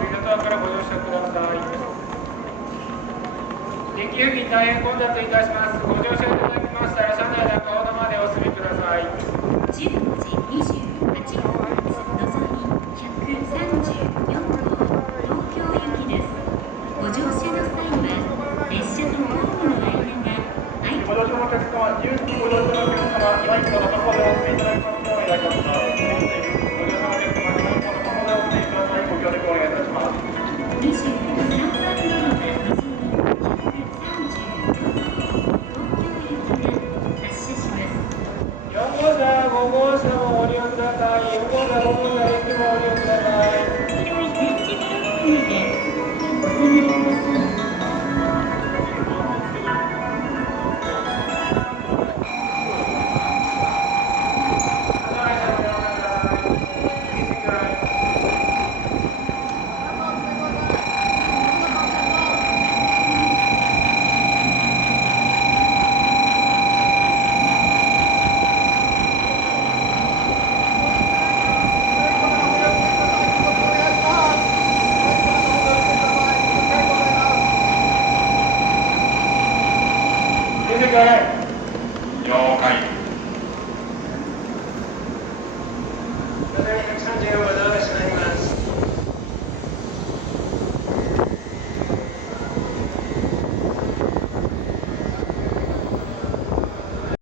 救助ドアからご乗車ください。定期郵便大変混雑いたします。ご乗車いただきましたら車内中ほどまでお進みください。10時28分のぞみ134号東京行きです。ご乗車の際は列車とホームの間が空いてご乗車のお客様、自由にご乗車のお客様、今一度のところでお進みいただきますようお願いいたします。ご乗車のお客様、今一度のところでお進みください。ご協力お願いいたします。23番目ののぞみ134号東京行きが発車します。4号車、5号車もご利用ください。4号車、5号車、駅もご利用ください。広い電池ブロックまでお下がりください。了解。